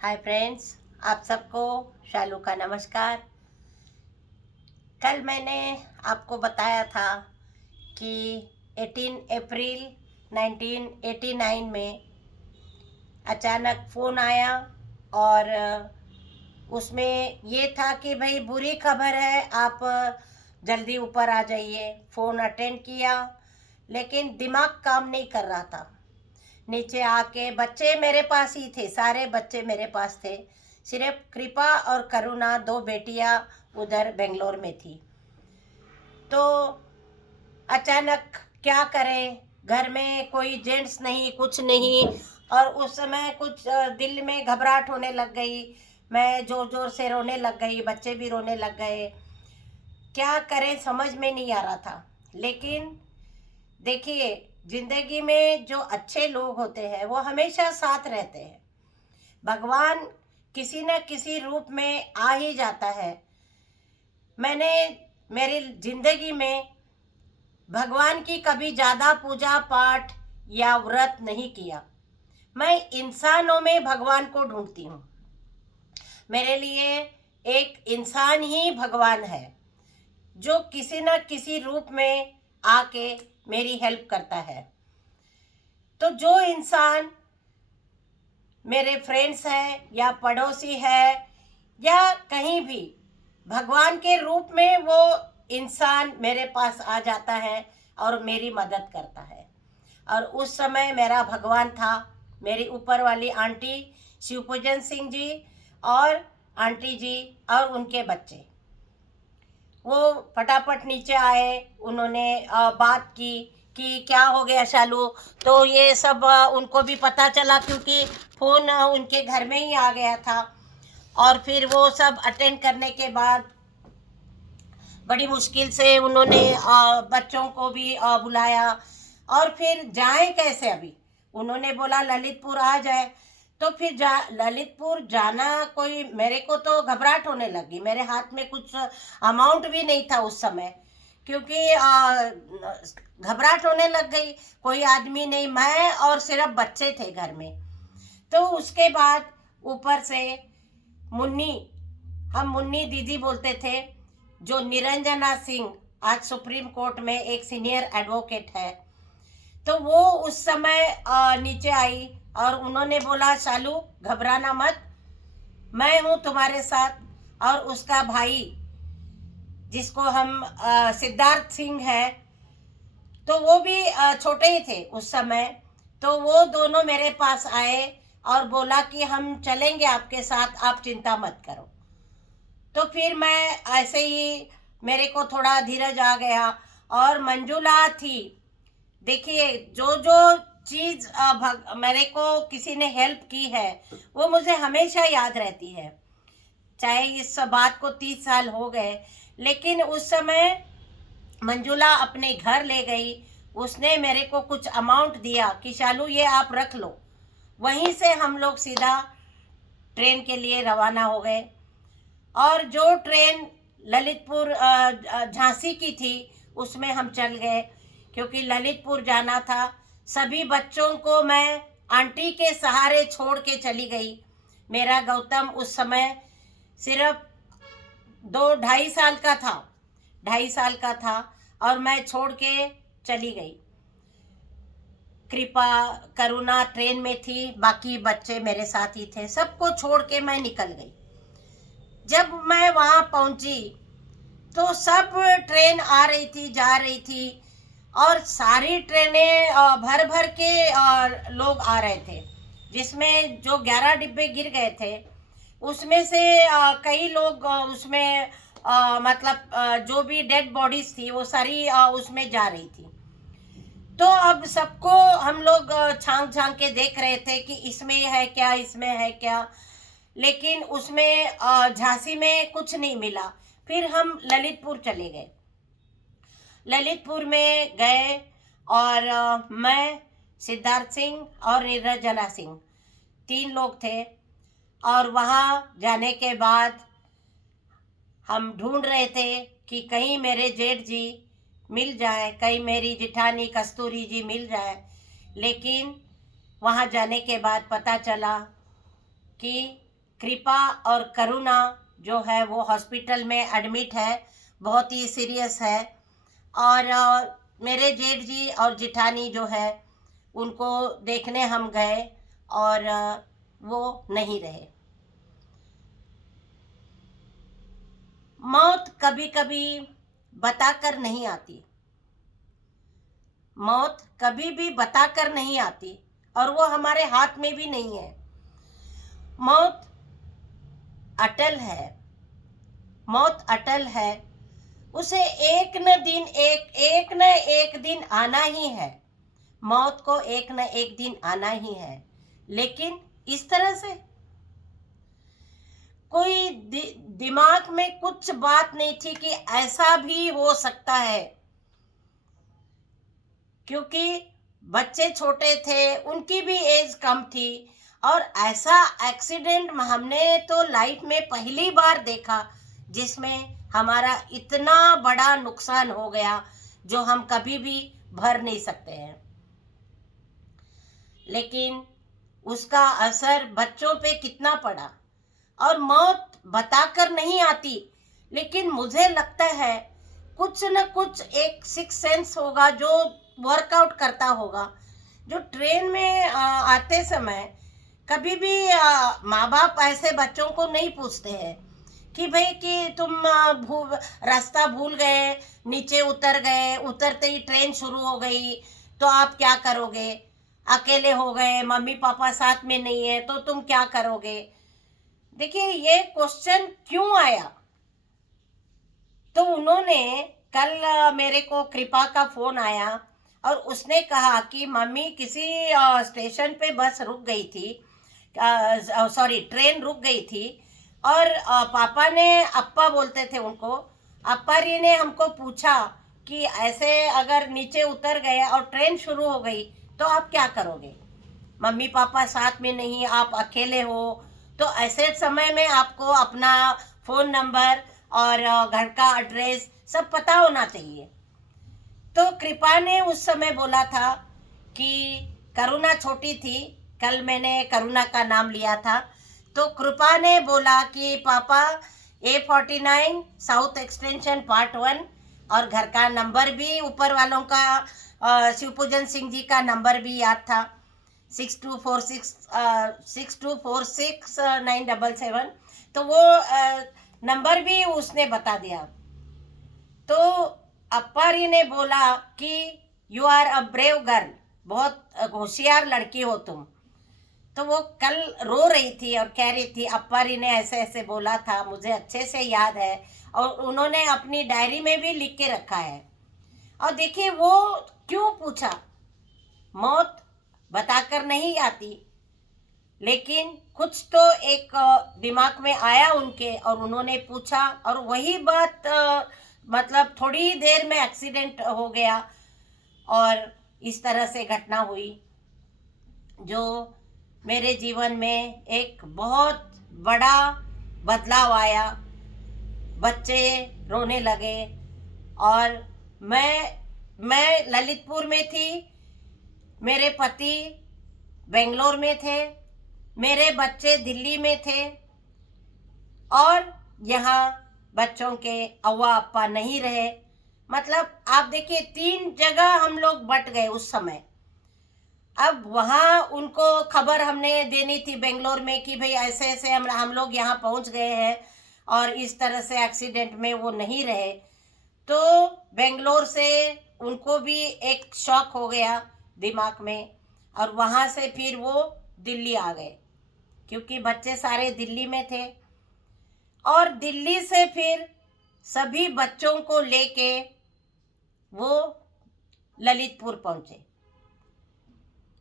Hi friends, आप सबको शालू का नमस्कार। कल मैंने आपको बताया था कि 18 अप्रैल 1989 में अचानक फ़ोन आया और उसमें ये था कि भाई बुरी खबर है, आप जल्दी ऊपर आ जाइए। फ़ोन अटेंड किया लेकिन दिमाग काम नहीं कर रहा था। नीचे आके बच्चे मेरे पास ही थे, सारे बच्चे मेरे पास थे। सिर्फ कृपा और करुणा, दो बेटियां उधर बेंगलोर में थी। तो अचानक क्या करें, घर में कोई जेंट्स नहीं, कुछ नहीं। और उस समय कुछ दिल में घबराहट होने लग गई। मैं जोर जोर से रोने लग गई, बच्चे भी रोने लग गए। क्या करें समझ में नहीं आ रहा था। लेकिन देखिए, जिंदगी में जो अच्छे लोग होते हैं वो हमेशा साथ रहते हैं। भगवान किसी न किसी रूप में आ ही जाता है। मैंने मेरी जिंदगी में भगवान की कभी ज़्यादा पूजा पाठ या व्रत नहीं किया। मैं इंसानों में भगवान को ढूंढती हूँ। मेरे लिए एक इंसान ही भगवान है, जो किसी न किसी रूप में आके मेरी हेल्प करता है। तो जो इंसान मेरे फ्रेंड्स हैं या पड़ोसी है या कहीं भी, भगवान के रूप में वो इंसान मेरे पास आ जाता है और मेरी मदद करता है। और उस समय मेरा भगवान था मेरी ऊपर वाली आंटी शिवपूजन सिंह जी और आंटी जी और उनके बच्चे। वो फटाफट नीचे आए, उन्होंने बात की कि क्या हो गया शालू। तो ये सब उनको भी पता चला क्योंकि फ़ोन उनके घर में ही आ गया था। और फिर वो सब अटेंड करने के बाद बड़ी मुश्किल से उन्होंने बच्चों को भी बुलाया। और फिर जाए कैसे, अभी उन्होंने बोला ललितपुर आ जाए। तो फिर ललितपुर जाना, कोई मेरे को तो घबराहट होने लगी। मेरे हाथ में कुछ अमाउंट भी नहीं था उस समय, क्योंकि घबराहट होने लग गई। कोई आदमी नहीं, मैं और सिर्फ बच्चे थे घर में। तो उसके बाद ऊपर से मुन्नी, हम मुन्नी दीदी बोलते थे, जो निरंजना सिंह आज सुप्रीम कोर्ट में एक सीनियर एडवोकेट है। तो वो उस समय नीचे आई और उन्होंने बोला शालू घबराना मत, मैं हूँ तुम्हारे साथ। और उसका भाई, जिसको हम सिद्धार्थ सिंह है, तो वो भी छोटे ही थे उस समय। तो वो दोनों मेरे पास आए और बोला कि हम चलेंगे आपके साथ, आप चिंता मत करो। तो फिर मैं ऐसे ही, मेरे को थोड़ा धीरज आ गया। और मंजुला थी। देखिए, जो जो चीज़ मेरे को किसी ने हेल्प की है वो मुझे हमेशा याद रहती है। चाहे इस बात को 30 साल हो गए, लेकिन उस समय मंजुला अपने घर ले गई। उसने मेरे को कुछ अमाउंट दिया कि शालू ये आप रख लो। वहीं से हम लोग सीधा ट्रेन के लिए रवाना हो गए। और जो ट्रेन ललितपुर झांसी की थी उसमें हम चल गए, क्योंकि ललितपुर जाना था। सभी बच्चों को मैं आंटी के सहारे छोड़ के चली गई। मेरा गौतम उस समय सिर्फ 2-2.5 साल का था, 2.5 साल का था। और मैं छोड़ के चली गई। कृपा करुणा ट्रेन में थी, बाकी बच्चे मेरे साथ ही थे। सबको छोड़ के मैं निकल गई। जब मैं वहाँ पहुँची तो सब ट्रेन आ रही थी, जा रही थी। और सारी ट्रेनें भर भर के लोग आ रहे थे। जिसमें जो 11 डिब्बे गिर गए थे उसमें से कई लोग उसमें मतलब जो भी डेड बॉडीज थी वो सारी उसमें जा रही थी। तो अब सबको हम लोग छांक छांक के देख रहे थे कि इसमें है क्या, इसमें है क्या। लेकिन उसमें झांसी में कुछ नहीं मिला। फिर हम ललितपुर चले गए। ललितपुर में गए और मैं, सिद्धार्थ सिंह और निरंजना सिंह, 3 लोग थे। और वहाँ जाने के बाद हम ढूंढ रहे थे कि कहीं मेरे जेठ जी मिल जाए, कहीं मेरी जिठानी कस्तूरी जी मिल जाए। लेकिन वहाँ जाने के बाद पता चला कि कृपा और करुणा जो है वो हॉस्पिटल में एडमिट है, बहुत ही सीरियस है। और मेरे जेठ जी और जिठानी जो है उनको देखने हम गए और वो नहीं रहे। मौत कभी कभी बताकर नहीं आती, मौत कभी भी बताकर नहीं आती, और वो हमारे हाथ में भी नहीं है। मौत अटल है, मौत अटल है, उसे एक न एक दिन आना ही है। मौत को एक न एक दिन आना ही है, लेकिन इस तरह से कोई दिमाग में कुछ बात नहीं थी कि ऐसा भी हो सकता है, क्योंकि बच्चे छोटे थे, उनकी भी एज कम थी, और ऐसा एक्सीडेंट हमने तो लाइफ में पहली बार देखा जिसमें हमारा इतना बड़ा नुकसान हो गया जो हम कभी भी भर नहीं सकते हैं। लेकिन उसका असर बच्चों पे कितना पड़ा। और मौत बताकर नहीं आती, लेकिन मुझे लगता है कुछ न कुछ एक सिक्स सेंस होगा जो वर्कआउट करता होगा। जो ट्रेन में आते समय कभी भी माँ बाप ऐसे बच्चों को नहीं पूछते हैं कि भाई कि तुम रास्ता भूल गए, नीचे उतर गए, उतरते ही ट्रेन शुरू हो गई तो आप क्या करोगे, अकेले हो गए, मम्मी पापा साथ में नहीं है तो तुम क्या करोगे। देखिए ये क्वेश्चन क्यों आया, तो उन्होंने कल मेरे को कृपा का फोन आया और उसने कहा कि मम्मी किसी स्टेशन पे बस रुक गई थी, सॉरी ट्रेन रुक गई थी, और पापा ने, अप्पा बोलते थे उनको, अप्पा जी ने हमको पूछा कि ऐसे अगर नीचे उतर गए और ट्रेन शुरू हो गई तो आप क्या करोगे, मम्मी पापा साथ में नहीं, आप अकेले हो, तो ऐसे समय में आपको अपना फ़ोन नंबर और घर का एड्रेस सब पता होना चाहिए। तो कृपा ने उस समय बोला था कि करुणा छोटी थी, कल मैंने करुणा का नाम लिया था, तो कृपा ने बोला कि पापा A49 साउथ एक्सटेंशन पार्ट 1, और घर का नंबर भी ऊपर वालों का शिवपूजन सिंह जी का नंबर भी याद था, 6246 तो वो नंबर भी उसने बता दिया। तो अप्पारी ने बोला कि you are a brave girl, बहुत होशियार लड़की हो तुम। तो वो कल रो रही थी और कह रही थी अप्पारी ने ऐसे ऐसे बोला था, मुझे अच्छे से याद है, और उन्होंने अपनी डायरी में भी लिख के रखा है। और देखिए वो क्यों पूछा, मौत बताकर नहीं आती, लेकिन कुछ तो एक दिमाग में आया उनके और उन्होंने पूछा, और वही बात मतलब थोड़ी देर में एक्सीडेंट हो गया और इस तरह से घटना हुई जो मेरे जीवन में एक बहुत बड़ा बदलाव आया। बच्चे रोने लगे, और मैं ललितपुर में थी, मेरे पति बेंगलोर में थे, मेरे बच्चे दिल्ली में थे, और यहाँ बच्चों के अव्वा अप्पा नहीं रहे। मतलब आप देखिए 3 जगह हम लोग बट गए उस समय। अब वहाँ उनको खबर हमने देनी थी बेंगलोर में कि भाई ऐसे ऐसे हम लोग यहाँ पहुँच गए हैं, और इस तरह से एक्सीडेंट में वो नहीं रहे। तो बेंगलोर से उनको भी एक शॉक हो गया दिमाग में, और वहाँ से फिर वो दिल्ली आ गए, क्योंकि बच्चे सारे दिल्ली में थे। और दिल्ली से फिर सभी बच्चों को लेके वो ललितपुर पहुँचे।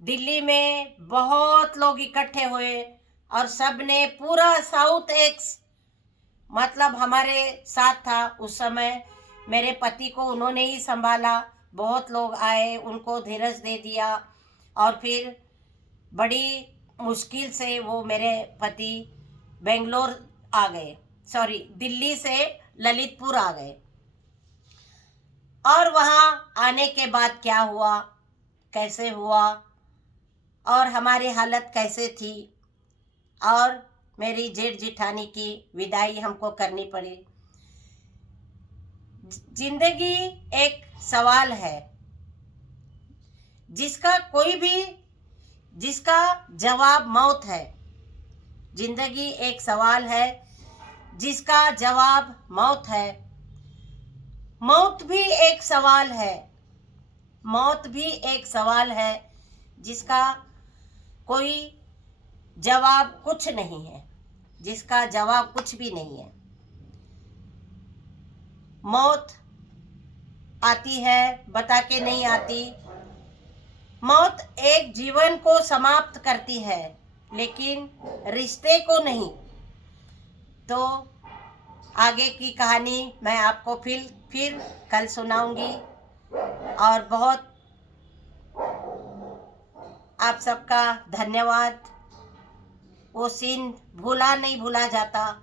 दिल्ली में बहुत लोग इकट्ठे हुए और सब ने पूरा साउथ एक्स मतलब हमारे साथ था उस समय। मेरे पति को उन्होंने ही संभाला, बहुत लोग आए, उनको धीरज दे दिया, और फिर बड़ी मुश्किल से वो मेरे पति बेंगलोर आ गए, सॉरी दिल्ली से ललितपुर आ गए। और वहाँ आने के बाद क्या हुआ, कैसे हुआ, और हमारी हालत कैसे थी, और मेरी जेठ जिठानी की विदाई हमको करनी पड़ी। जिंदगी एक सवाल है जिसका जवाब मौत है। जिंदगी एक सवाल है जिसका जवाब मौत है। मौत भी एक सवाल है। मौत भी एक सवाल है जिसका कोई जवाब कुछ नहीं है, जिसका जवाब कुछ भी नहीं है। मौत आती है, बता के नहीं आती। मौत एक जीवन को समाप्त करती है, लेकिन रिश्ते को नहीं। तो आगे की कहानी मैं आपको फिर कल सुनाऊंगी। और बहुत आप सबका धन्यवाद। वो सीन नहीं भूला जाता।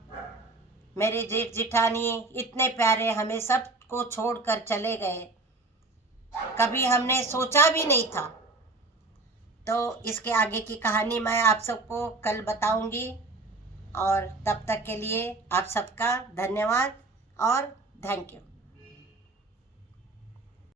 मेरे जेठ जिठानी इतने प्यारे हमें सबको छोड़कर चले गए, कभी हमने सोचा भी नहीं था। तो इसके आगे की कहानी मैं आप सबको कल बताऊंगी। और तब तक के लिए आप सबका धन्यवाद और थैंक यू।